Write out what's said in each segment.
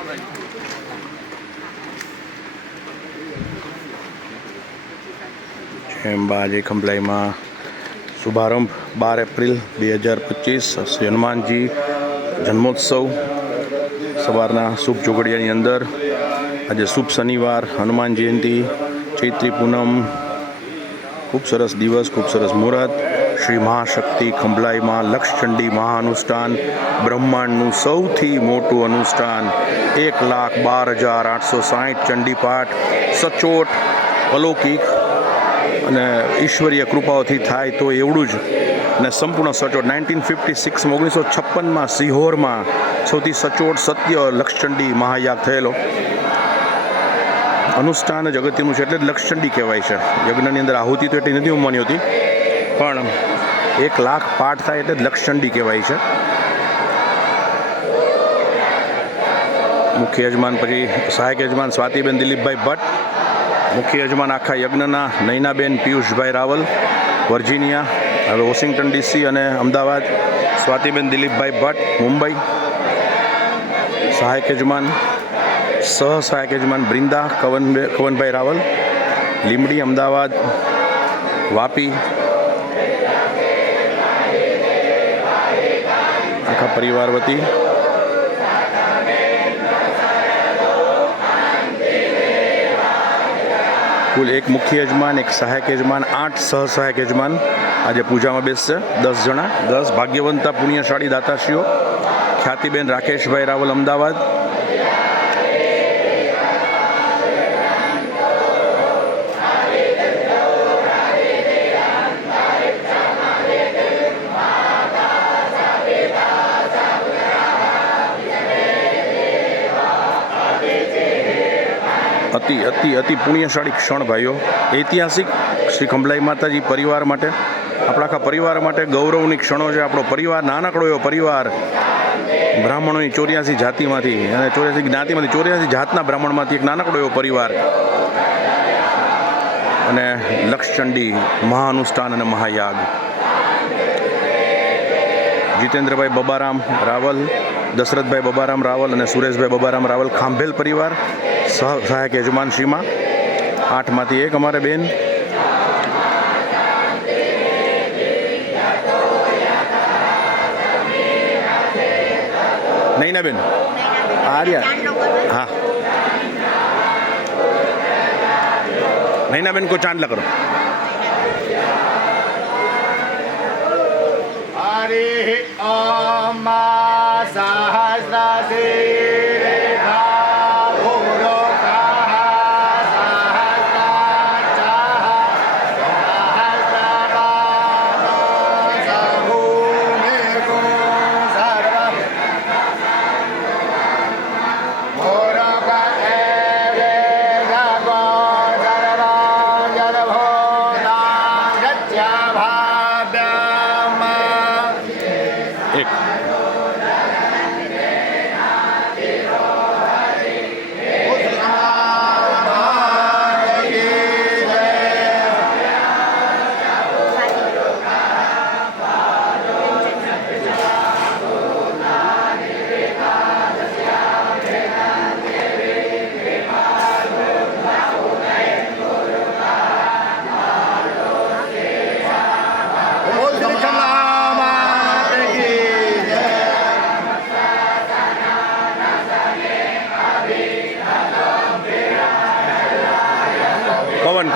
એમ બાજે ખંભલાઈમાં શુભારંભ બાર એપ્રિલ બે હજાર પચીસ. શ્રી હનુમાનજી જન્મોત્સવ સવારના શુભ જોગડિયાની અંદર. આજે શુભ શનિવાર, હનુમાન જયંતિ, ચૈત્રી પૂનમ. ખૂબ સરસ દિવસ, ખૂબ સરસ મુહૂર્ત. શ્રી મહાશક્તિ ખંભલાઈમાં લક્ષચંડી મહાનુષ્ઠાન, બ્રહ્માંડનું સૌથી મોટું અનુષ્ઠાન, એક લાખ બાર હજાર આઠસો સાહીઠ ચંડીપાઠ, સચોટ, અલૌકિક અને ઈશ્વરીય કૃપાઓથી થાય તો એવડું જ. ને સંપૂર્ણ સચોટ. નાઇન્ટીન ફિફ્ટી સિક્સમાં ઓગણીસો છપ્પનમાં સિહોરમાં સૌથી સચોટ સત્ય લક્ષચંડી મહાયાગ થયેલો. અનુષ્ઠાન જ અગત્યનું છે એટલે લક્ષચંડી કહેવાય છે. યજ્ઞની અંદર આહુતિ તો એટલી નથી ઉમવાની હોતી. પણ એક લાખ પાઠ થાય એટલે લક્ષચંડી કહેવાય છે. મુખ્ય યજમાન પછી સહાયક યજમાન સ્વાતિબેન દિલીપભાઈ ભટ્ટ, મુખ્ય યજમાન આખા યજ્ઞના નૈનાબેન પિયુષભાઈ રાવલ, વર્જિનિયા, હવે વોશિંગ્ટન ડીસી અને અમદાવાદ, સ્વાતિબેન દિલીપભાઈ ભટ્ટ, મુંબઈ, સહાયક યજમાન, સહ સહાયક યજમાન બ્રિંદા, કવન કવનભાઈ રાવલ લીમડી અમદાવાદ, વાપી આખા પરિવાર વતી. કુલ એક મુખ્ય યજમાન, એક સહાયક યજમાન, આઠ સહ સહાયક યજમાન. આજે પૂજામાં બેસશે દસ જણા. દસ ભાગ્યવંતા પુણ્યશાળી દાતાશ્રીઓ. ખ્યાતિબેન રાકેશભાઈ રાવલ અમદાવાદ. અતિ અતિ અતિ પુણ્યશાળી ક્ષણ ભાઈઓ. ઐતિહાસિક શ્રી ખંભલાઈ માતાજી પરિવાર માટે, આપણા આખા પરિવાર માટે ગૌરવની ક્ષણો છે. આપણો પરિવાર નાનકડો એવો પરિવાર. બ્રાહ્મણોની ચોર્યાસી જાતિમાંથી અને ચોર્યાસી જ્ઞાતિમાંથી, ચોર્યાસી જાતના બ્રાહ્મણમાંથી એક નાનકડો એવો પરિવાર. અને લક્ષચંડી, મહાનુષ્ઠાન અને મહાયાગ. જીતેન્દ્રભાઈ બબારામ રાવલ, દશરથભાઈ બબારામ રાવલ અને સુરેશભાઈ બબારામ રાવલ ખાંભેલ પરિવાર. સહાયક યજમાન શ્રીમાં આઠમાંથી એક અમારે બેન નૈના બેન આર્યા હા નૈના બેન કો ચાંદલા કરો हरि ॐ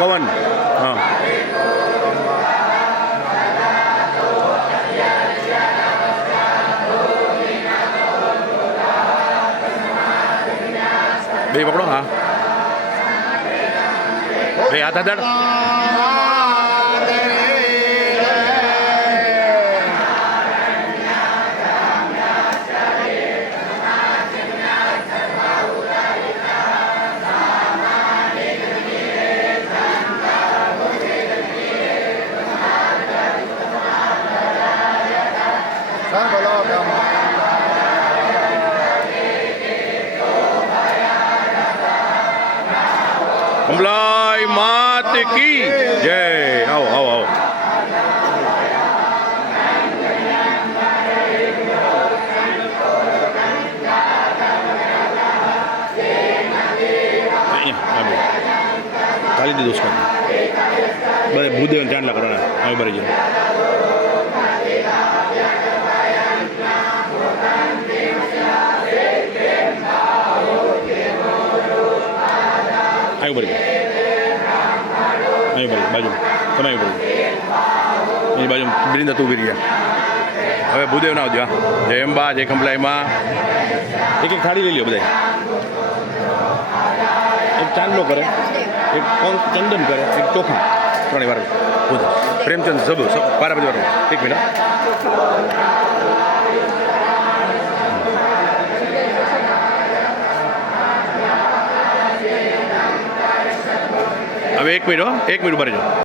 કવન કવન હા બે પકડો હા બે હાથ હાથ કમલાય માત કી જય. આવો આવો આવો. ખાલી દીધું બધા ભૂદેવ ચાંદલા કરવાના. હવે ભરી જાય આવ્યું ભરી આવી ભરી બાજુ તમે આવી બાજુ એની બાજુ બિરિંદા તું ઊભી રહ્યા હવે ભૂદેવ ના આવજો જય અંબા જય કંપલાઈમાં એક એક થાળી લઈ લ્યો બધા એક ચાંદલો કરે એક ચંદન કરે એક ચોખા ત્રણેય વાર પ્રેમચંદ સબ સબ પારાપતિ વાર એક મિનિટ હવે એક મિનિટ હો એક મિનિટ ઊભા જાઓ